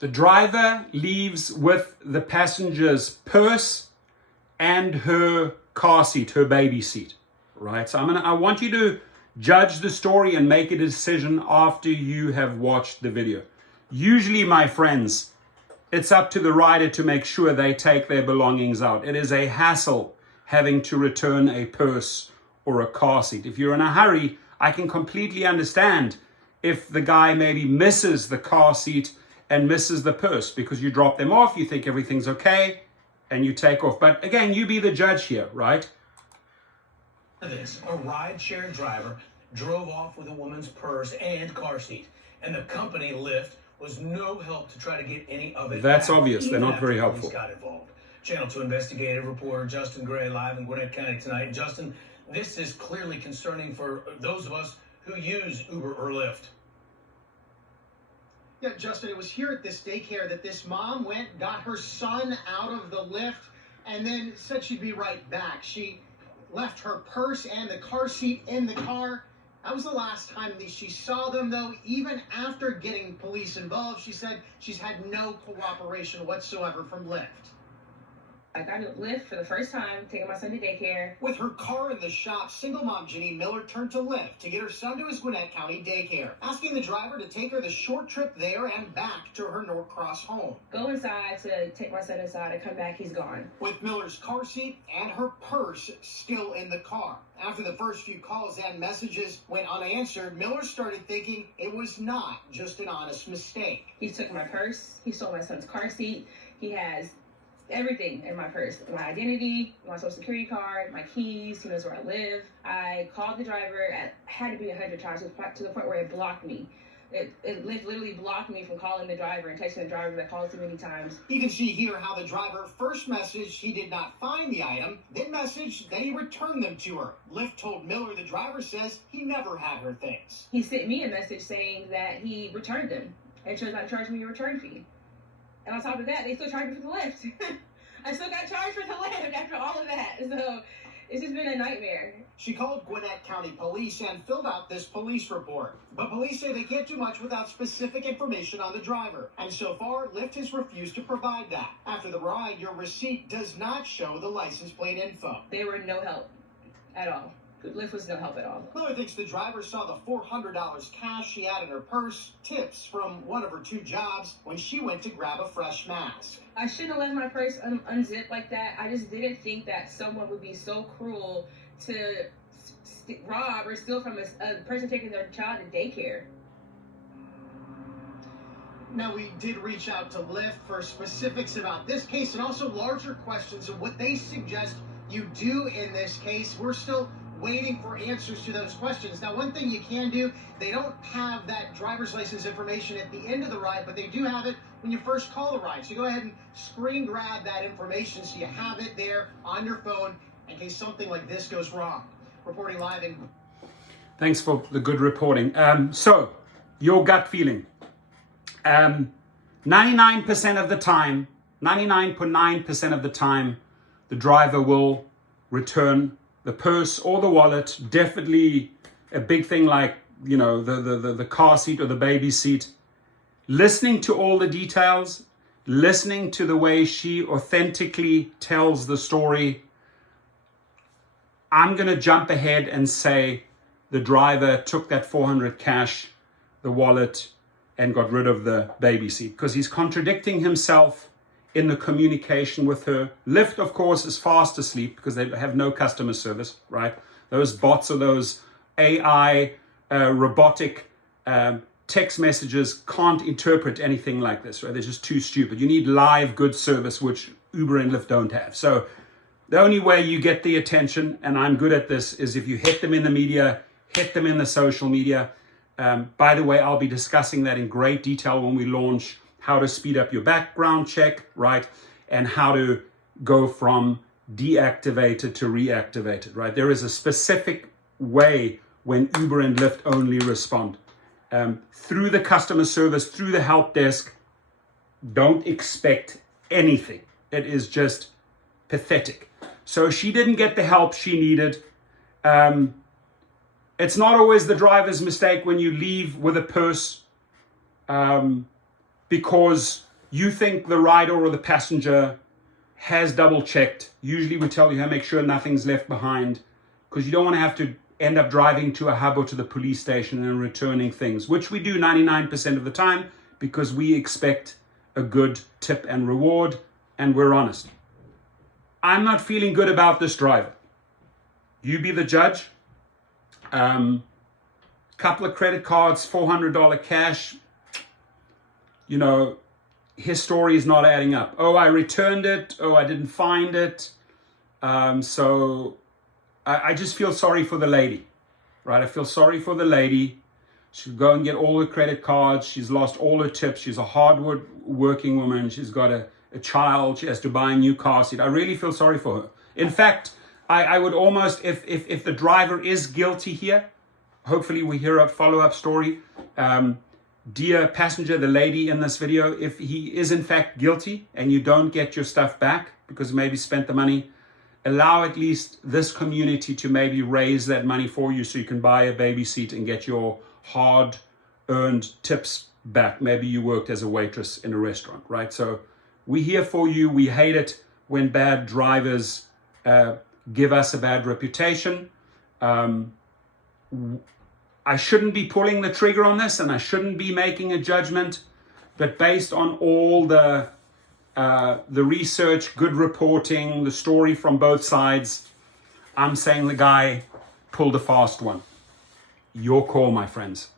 The driver leaves with the passenger's purse and her car seat, her baby seat, right? So I want you to judge the story and make a decision after you have watched the video. Usually, my friends, it's up to the rider to make sure they take their belongings out. It is a hassle having to return a purse or a car seat. If you're in a hurry, I can completely understand if the guy maybe misses the car seat and misses the purse because you drop them off, you think everything's okay, and you take off. But again, you be the judge here, right? This, a rideshare driver drove off with a woman's purse and car seat, and the company Lyft was no help to try to get any of it. That's back, obvious. They're not very helpful. Got involved. Channel 2 investigative reporter Justin Gray live in Gwinnett County tonight. Justin, this is clearly concerning for those of us who use Uber or Lyft. Yeah, Justin, it was here at this daycare that this mom went, got her son out of the Lyft, and then said she'd be right back. She left her purse and the car seat in the car. That was the last time that she saw them, though. Even after getting police involved, she said she's had no cooperation whatsoever from Lyft. I got a Lyft for the first time, taking my son to daycare. With her car in the shop, single mom Janine Miller turned to Lyft to get her son to his Gwinnett County daycare, asking the driver to take her the short trip there and back to her Norcross home. Go inside to take my son inside and come back, he's gone. With Miller's car seat and her purse still in the car. After the first few calls and messages went unanswered, Miller started thinking it was not just an honest mistake. He took my purse, he stole my son's car seat, he has everything in my purse. My identity, my social security card, my keys, he knows where I live. I called the driver, had to be 100 times to the point where it blocked me. It literally blocked me from calling the driver and texting the driver that called too many times. You can see here how the driver first messaged he did not find the item, then messaged that he returned them to her. Lyft told Miller the driver says he never had her things. He sent me a message saying that he returned them and chose not to charge me a return fee. And on top of that, they still charged me for the Lyft. I still got charged for the Lyft after all of that. So it's just been a nightmare. She called Gwinnett County Police and filled out this police report. But police say they can't do much without specific information on the driver. And so far, Lyft has refused to provide that. After the ride, your receipt does not show the license plate info. They were no help at all. Lyft was no help at all. Miller thinks the driver saw the $400 cash she had in her purse, tips from one of her 2 jobs, when she went to grab a fresh mask. I shouldn't have left my purse unzipped like that. I just didn't think that someone would be so cruel to rob or steal from a person taking their child to daycare. Now, we did reach out to Lyft for specifics about this case and also larger questions of what they suggest you do in this case. We're still waiting for answers to those questions. Now, one thing you can do, they don't have that driver's license information at the end of the ride, but they do have it when you first call a ride. So go ahead and screen grab that information so you have it there on your phone in case something like this goes wrong. Reporting live in... Thanks for the good reporting. So, your gut feeling. 99% of the time, 99.9% of the time, the driver will return the purse or the wallet. Definitely a big thing like, the car seat or the baby seat. Listening to all the details, listening to the way she authentically tells the story, I'm going to jump ahead and say the driver took that $400 cash, the wallet, and got rid of the baby seat because he's contradicting himself in the communication with her. Lyft, of course, is fast asleep because they have no customer service, right? Those bots or those AI robotic text messages can't interpret anything like this, right? They're just too stupid. You need live good service, which Uber and Lyft don't have. So the only way you get the attention, and I'm good at this, is if you hit them in the media, hit them in the social media. By the way, I'll be discussing that in great detail when we launch how to speed up your background check, right? And how to go from deactivated to reactivated, right? There is a specific way when Uber and Lyft only respond. Through the customer service, through the help desk, don't expect anything. It is just pathetic. So she didn't get the help she needed. It's not always the driver's mistake when you leave with a purse because you think the rider or the passenger has double checked. Usually we tell you how to make sure nothing's left behind, because you don't want to have to end up driving to a hub or to the police station and returning things, which we do 99% of the time because we expect a good tip and reward, and we're honest. I'm not feeling good about this driver. You be the judge. Couple of credit cards, $400 cash. You know, his story is not adding up. Oh, I returned it. Oh, I didn't find it. So I just feel sorry for the lady, right? I feel sorry for the lady. She'll go and get all her credit cards. She's lost all her tips. She's a hard-working woman. She's got a child. She has to buy a new car seat. I really feel sorry for her. In fact, I would almost, if the driver is guilty here, hopefully we hear a follow-up story. Dear passenger, the lady in this video, if he is in fact guilty and you don't get your stuff back because maybe spent the money, allow at least this community to maybe raise that money for you so you can buy a baby seat and get your hard-earned tips back. Maybe you worked as a waitress in a restaurant, right? So we're here for you. We hate it when bad drivers give us a bad reputation. I shouldn't be pulling the trigger on this, and I shouldn't be making a judgment, but based on all the research, good reporting, the story from both sides, I'm saying the guy pulled a fast one. Your call, my friends.